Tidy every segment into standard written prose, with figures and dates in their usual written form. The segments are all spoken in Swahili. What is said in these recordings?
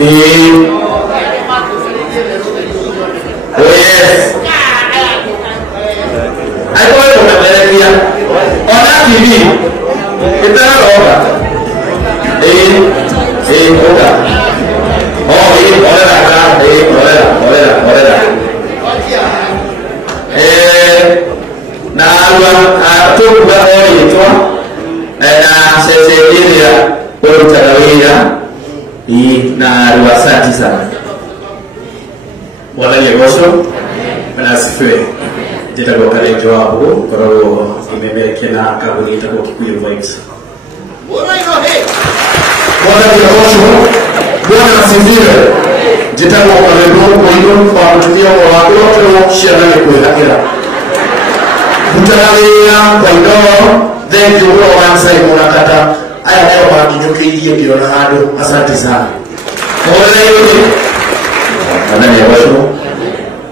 Oh yes. I call it on TV. Kita loba. Oka. Oh, boleh lah. Na tu baru itu. Na sesedia bercakapnya. Na ruasati sana. Wala yegoso. Menasifiwe. Jitakuwa kale jawabu kalau imemekena kaburi itakuwa Kikuyu vibes. Bwana yegoso. Bwana asifiwe. Jitakuwa kale jawabu kwa kutumia kwa watu shirani kuhakira. Mtakalia kwa ndoo thank you kwa wansa imunakata aya leo wakinyukilie kiona hado asante sana. Bwana yegoso. Bwana yegoso.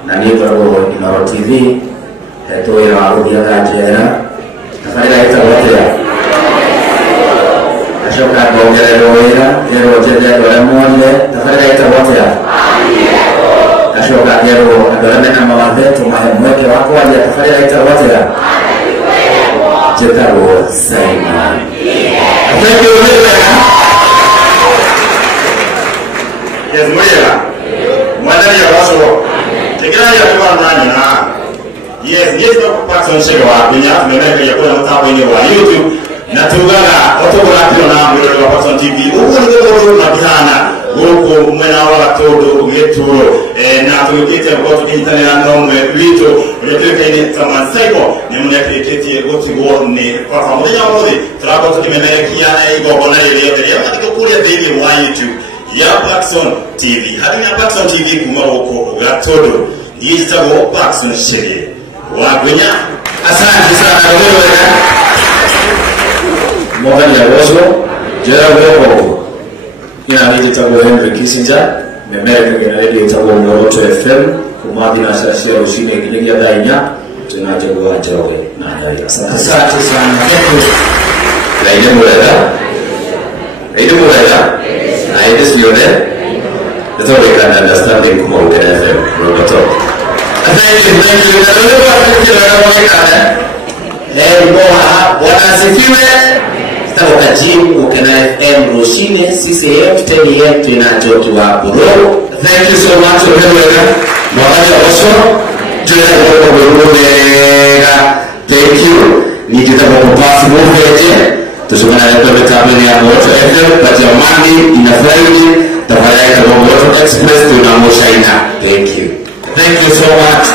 Nani baru Inoro TV itu yang aku dia kajian saya itu ya asal kan boleh doa ya roja doa mulai saya itu ya asal kan ya doa dengan mawadah cuma mereka aku aja saya itu ya kita doa saya thank you ya semua mana ya rasul kira ya tuan nanya yes kwa Paxson Shewa dunia tunaona ya kwa mtandao wenyewe wa YouTube na tugala autograph na mbele wa Paxson TV huko ni kwa na bihana huko mwana wa todo yetu na tulipita kwa tukitana na nome lito leo ni kama saiko ni mnaketi wote wone kwa pamoja wote trapo tukimenea kiana iko bona ile katika kule daily wa YouTube ya Paxson TV hadi na Paxson TV kuma huko ga todo yitago Paxson Shewa Wagunya, asante sana wewe. Morgan Yawoso, Jerago. Ina nidi tago Henry Kissinger, memele kwenye radio tago Moroto FM, kumadi na sashe usine kilingia dainya, tunajagua jawe na yari. Asante sana. Laide muleda? Laide siyode? That's all we can understand in Kumoga FM, Roboto. Thank you. Bwana asifiwe. Sasa jimu ukena FM Roshine CCM 10 tunachotu wa bro. Thank you so much everyone. Mwaka also tuna thank you. Ni tutakuwa pass move tusukana na tabia ya Moto FM but your money ina Friday tafadhali kwa Moto Express tunamoshaina. Thank you. Thank you so much.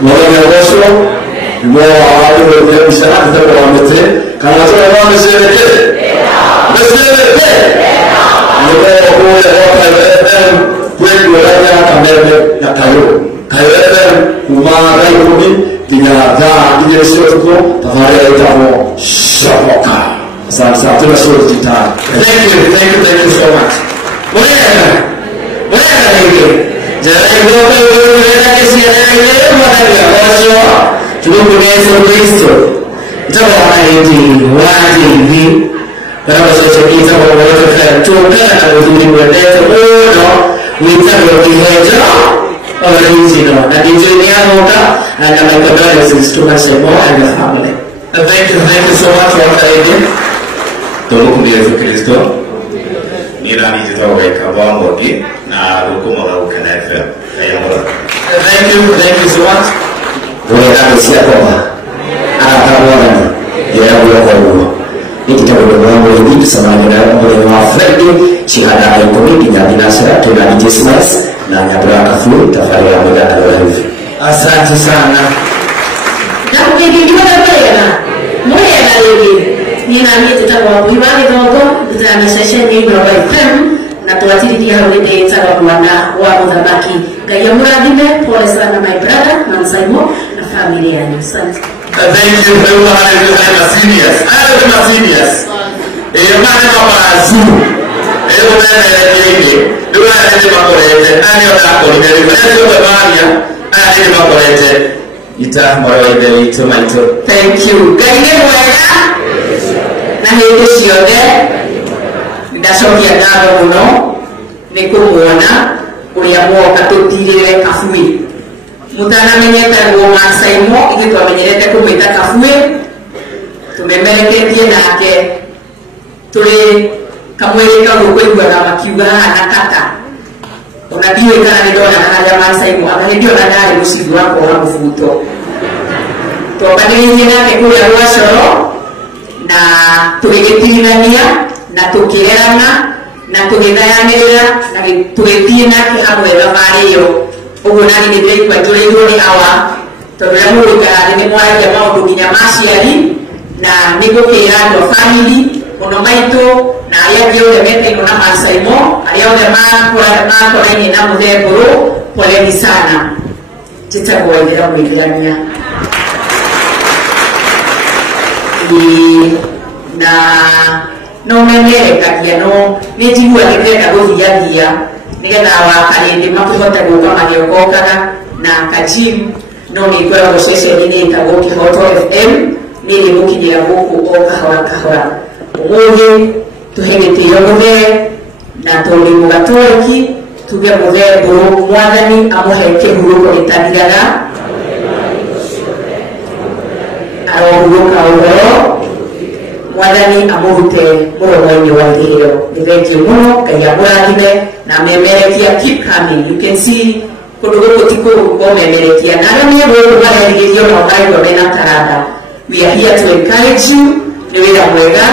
Mwaka also Mwa watu wote mshana kwa wote kama tunao mshereke. Mshereke. Ndio kwa kwetu wala kamera na kayo. Kayo kumara kumi tinadha ile soko tafadhali itapo shoka. Sasa tunashukuru tena. Thank you so much. Wewe jana ndio kwa kesi ya mwana Tukumbuke Yesu Kristo. Itakuwa waji hivi. Kama sasa kita kwa wote tuungane na uzuri wetu wote. Nitakuwa kiheja. Original. Na kijana hoka na my condolences to my son and the family. Thank you so much for that. Tukumbuke Yesu Kristo. Nirani jitaweka bongoki na rukuma wa ukanafa. Thank you so much. Wala siapa ataona ya wao ini kita berdoa ini sama dengan orang Freddy shahada ya komiti na binasara tuna business na nyabra kafu tafari ya muda hivi. Asante sana. Na kujidimia tena. Moja na leo ni nani tutakuwa kuibali dogo na session ni Global FM na tuatili dia holiday tutakuwa na wa mudabaki gaya muradime pole sana my brother Mansaimo na familia yangu. Asante. Thank you very much. I'm serious. Mane mama zuru. Mene dua ni makorete. Nani atakorete? Ndio bwana. Ani makorete. Ita moroide tomato. Thank you. Gaya wega. Na hiyo siode. Ndashokia ngado muno. nĩ kũmuona ũrĩa mwoka tũtirĩre Kabuĩ. Mũtanamenyetagwo Maasai Mo, ithuĩ twamenyerete kũmwĩta Kabuĩ, tũmemereketie nake tũrĩ kamwĩrĩ kau kũiguaga makiuga haha na kata. Ona ndiũĩ kana nĩ ndona harĩa Maasai Mo, anga nĩ ndĩona ndarĩ mũcibi wa kũhora mũbuto. Twakanĩrĩirie nake kũrĩa gwa Coro na tũgĩgĩtirithania na tũkĩrerana na tũgĩthayanĩrĩra na tũgĩthiĩ nake hamwe thabarĩ ĩyo. Ũguo nani nĩ ndĩraigua njũrĩirwo nĩ awa tondũ rĩrĩa mũgũikara thĩ nĩ mwaragia maũndũ nginya ma aciari na nĩ ngũkĩra andũ a bamĩrĩ mũno maitũ na arĩa angĩ othe metainwo na Maasai Mo, arĩa othe makorainie na Mũthembũrũ, poleni sana. Njĩtagwo Waithĩra Mũithĩrania. Na no memerekagia no nĩ njiguaga ndĩrenda gũthiathia nĩgetha wakarĩndĩ makĩhote gũka magĩokokaga na Kajim no nĩngoragwo ceceni-inĩ ĩtagwo Kĩhoto FM nĩrĩ gũkinyĩra gũkũ o kahora kahora. Ũmũthĩ tũhe gĩtĩo Mũthee na tondũ Mũgatoliki tuge Mũthembũrũ Mwathani amũhe kĩhurũko gĩtathiraga, arohurũka ũhoro, Mwathani amũrute mũromo-inĩ wa ithĩĩro. Nĩ thengiũ mũno, Ngai amũrathime na memerekia, keep coming. You can see kũndũ gũkũ ti kũgũkwo memerekia na arĩa me gũkũ marerigĩrio nao maraigua mena taranda. We are here to encourage you. Nĩ wĩra mwega,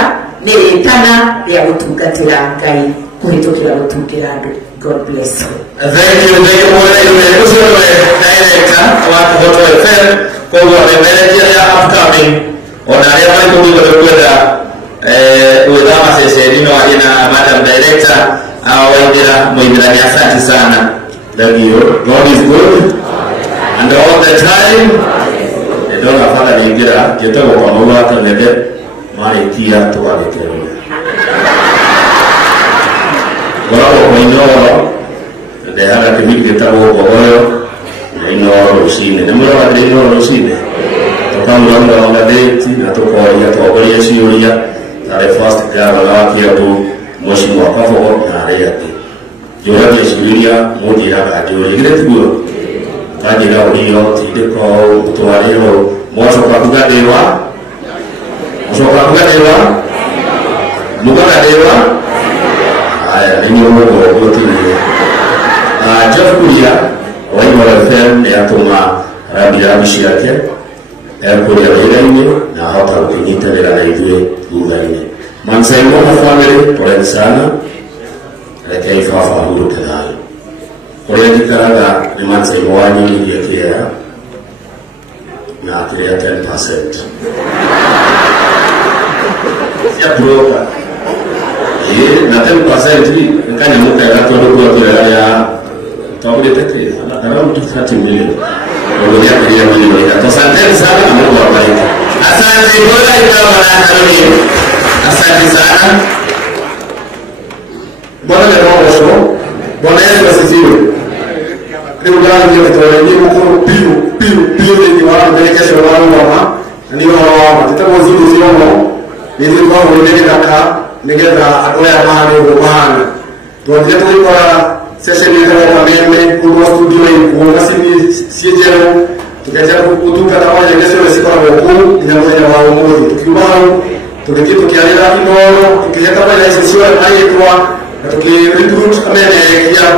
nĩ rĩtana rĩa gũtungatĩra Ngai kũhĩtũkĩra gũtungĩra andũ. God bless you. Thank you mũthenya ũcio nĩwe director wa Kĩhoto FM, koguo memerekia ya upcoming ona arĩa marĩ kũndũ kwenda gwĩthama ceceni-ĩno arĩ na Madam Director Waithĩra Mũithĩrania. Asante sana. Thank you. God is good and all the time. Ndona bata nĩngĩra ngĩtagwo kwa maũgata nende marĩkia tũgagĩkeruo. Ngoragwo kwa Inooro ndehaga kĩbindi gĩtagwo Mbogoyo na Inooro rũcinĩ. Nĩ mũrogagĩra Inooro rũcinĩ? Tũkamũramũra ngathĩti na tũkoria twakoria ciũria tarĩ first gavana wa Kiambu Mheshimiwa Kabogo na arĩa angĩ. Njũragia ciũria mũnjĩraga njũrie githĩ tiguo? Kanjĩra ũrio tindĩko mũtwarĩrwo mwacoka kuga ndĩwa mugaga ndĩwa aya nĩnyuo mũgongo tũnire. Jeff Kuria wa Inooro FM nĩ atũma rambirambi ciake ekũrĩa wĩra-inĩ na ahota gũkĩnyitanĩra na ithuĩ thutha-inĩ. Maasai Mo family, poleni sana, rekei baba ahurũke thayũ. Kũrĩa njikaraga nĩ Maasai Mo wanyonirie kĩera na akĩrĩa 10% cia broker. Na 10% kanyamũ kega tondũ kuokerera ya twagũrĩte kĩra around 30 million. Asante sana na Mungu awabariki. Asante bora ikawa na karuni. Asante sana. Bwana ni roho. Bwana Yesu asifiwe. Leo ndio nitawajia mkono piu ni wao mbele kesho wao mama. Ni wao tutakozidi ziomo. Ndio kwa wengine kaka ningeza atoya mahali mahali. Tuanze kwa session ya kameme kwa studio kwa sijero tukajaribu kutuka na moja kesho siku ya mkuu inamoja wa umoja tukibao tukialila Inooro tukileta moja session inaitwa na tukirecruit kamene ya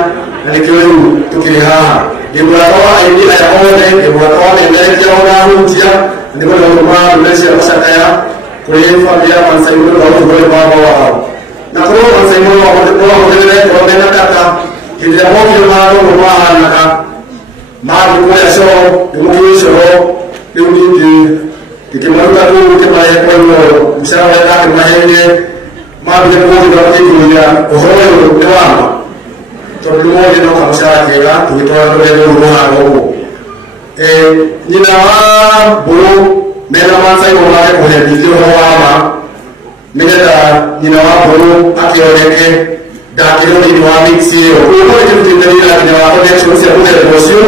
na nikiweu tukiliha ndio watoa idea ya moja ndio watoa ndio ona hutia ndio wao mmesha msakaya kwa familia Maasai Mo wao wale baba wao na kwa Maasai Mo wao wale kaka kile moja maro mwana mali kwa show ndio show ndio kikimaruka tu kimaye kwa mshahara wake mahenge mali kwa ndio ya ohoyo kwa tondũ mothe no kamũcara kega tũgĩtwara rũrĩrĩ rũrũ haha ũguo. Nyina wa Mbũrũ mena Maasai Mo mage kũhembithio ũhoro wa ma nĩgetha nyina wa Mbũrũ akĩoneke ndakĩrwo thĩinĩ wa mix ĩyo. Ũguo nĩkĩrutĩte wĩra nginya wa connection cia mũthemba ũcio.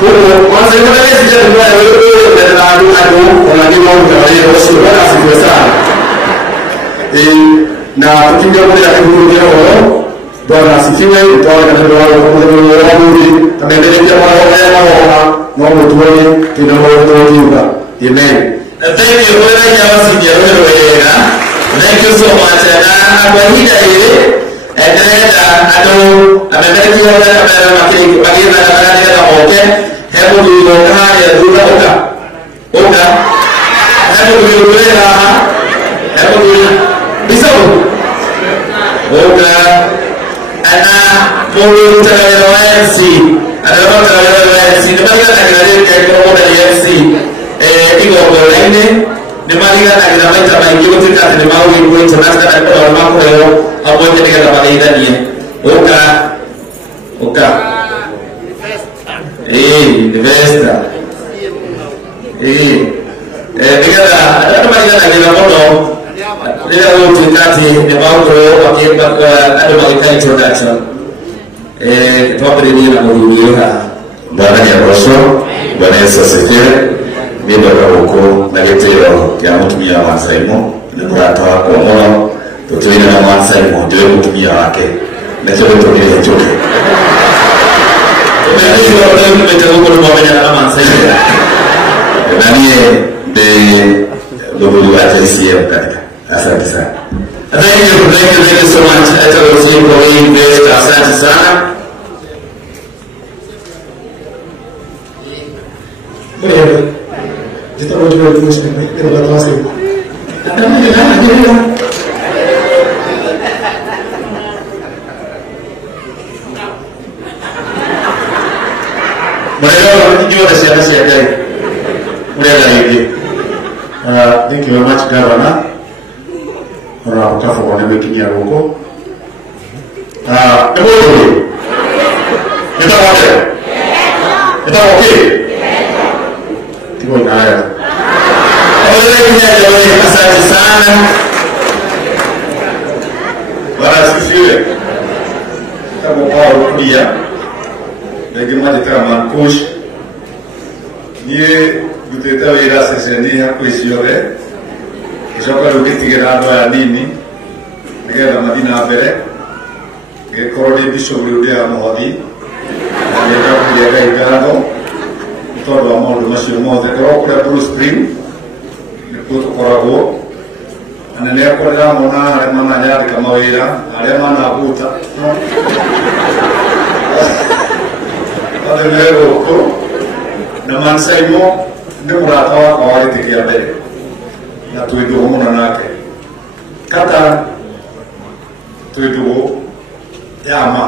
Koguo Maasai Mo nĩgĩciria gwetha andũ ona nĩ maũrutaga wĩra ũcio. Bwana asifiwe sana. Na tũkiuga mũthenya kĩhurũkĩra ũhoro Bwana asifiwe. Tuone kana ndio wao kwa ndio wao tunaendelea kwa wao na tuone tunaotoka. Amen. Thank you very much. Thank you so much. Na kwa hili endelea ado amepeleka kamera makini bagina kamera ya moke hebu tuiona ya dula oka hebu tuiona hebu bisa oka ana mulu tarawensi ada tarawensi ni bagaimana dengan kwa MC iko online ni maliga na kila mtu anaingia katika maoni kwa international kwa mambo leo pamoja na kama kaida ni oka investor nikala hata maliga na kila mtu leo tukati ni mambo wakienda kwa ndio maliga introduction tuambie ni na kurudia Bwana ya Roso. Bwana Yesu asifiwe. Mimi ndo huko na geteo ya mtumia wa Saimo ni kurata kwa moyo tutoine na mwa Saimo ndio mtumia wake na kile tutoine chote ndio leo nimetaka huko na mmoja na mwa Saimo na nie de lobo wa JCM katika. Asante sana. Thank you so much. Hata usije kwa hii best. Asante sana. Bueno, estamos en el curso de la clase. Bueno, yo deseo que thank you very much, Governor. Kwa kwa nini kimya huko? Está okay? Tibo naya. Asante sana. Bwana asifiwe. Kama Paulo pia ndio mmoja kama Mankush. Yeye guteta wira seseni hapo isiore. Kisha lugitigira ndo ya nini? Nigera madina abere. Gekorodi bishoburi ya mohodi. Ndio kuja igano. Todo wa maundu macio mothe ndĩrokũrĩa Blue Spring nĩkuo tũkoragwo na nĩ akorera mona arĩa mananyandĩka mawĩra arĩa manahuta othe me gũkũ na Mansaimo nĩ mũrata wakwa wa gĩtĩ kĩa mbere na twĩ ndũgũ mũno nake kata twĩ ndũgũ yama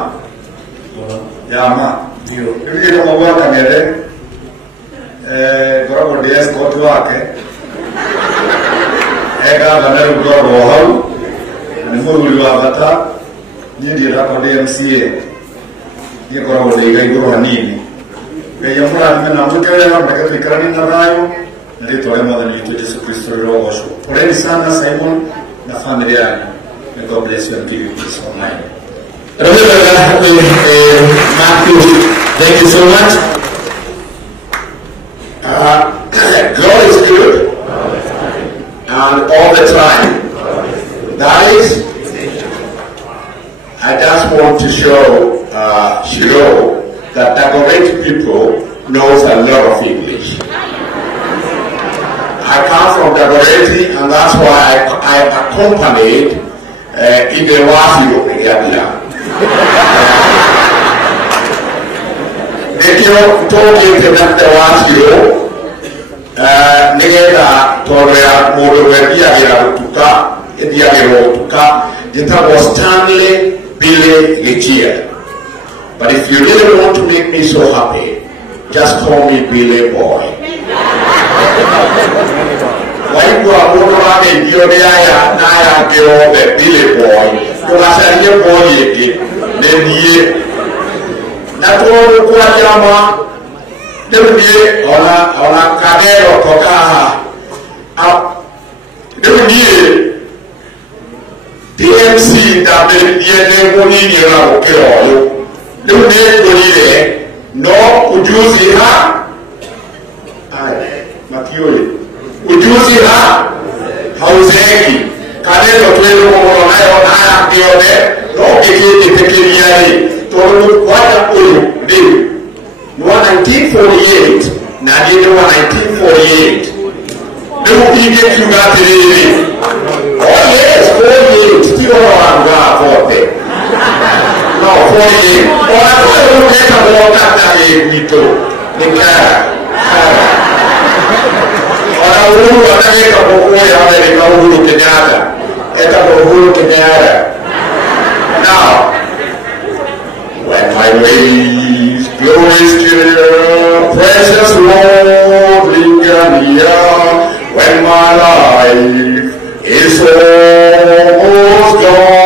ndio ndio mawatang'ere gorabo DS kotu wake gavana rugoro hau ni mũthuri wa bata nĩndĩ rako DMCA gorabo ndĩiga igũrũ hanini ngai amũrathime na mũkĩrega ndeke tũikaranie na thayũ na rĩtwa rĩa mwathani witũ Yesu Kristo rĩrogocwo. Poleni sana Simon na family yanyu. May God bless you and give you peace of mind. Matthew, thank you so much. God is good and all the time. Guys, I just want to show that Dagoretti people knows a lot of English. I come from Dagoretti and that's why I accompanied Ibewafio Mediabia. Nikio toke tenante Wafio nigenda torea modo webia ya utuka edia ya utuka jitabo Stanley Billy Lichia. But if you really want to make me so happy, just call me Billy Boy. Waigua mundu wake ngioraya naya ngĩrombe Billy Boy tũgacarie boy ĩngĩ nĩ niĩ na tũrũ kwa jama rĩu niĩ ona kagero toka rĩu niĩ DMC ndambĩrĩirie nĩ mũnini ona gũkĩra ũyũ rĩu nĩ ngũrire no ujuzi matiũĩ ujuzi hauzeki kaneno twĩrwo mũno nayo naya ngĩone 1948 na ndinde wa 1948 ndio kige kiugatiri oh yes 48 still wanga pote no 48 ona kwa kuleta boka tani nito nikara ona uhuru anaweka boku ya Amerika Uhuru Kenyatta eta Uhuru Kenyatta now when my ways glorious to precious Lord Lingania, when my life is almost gone.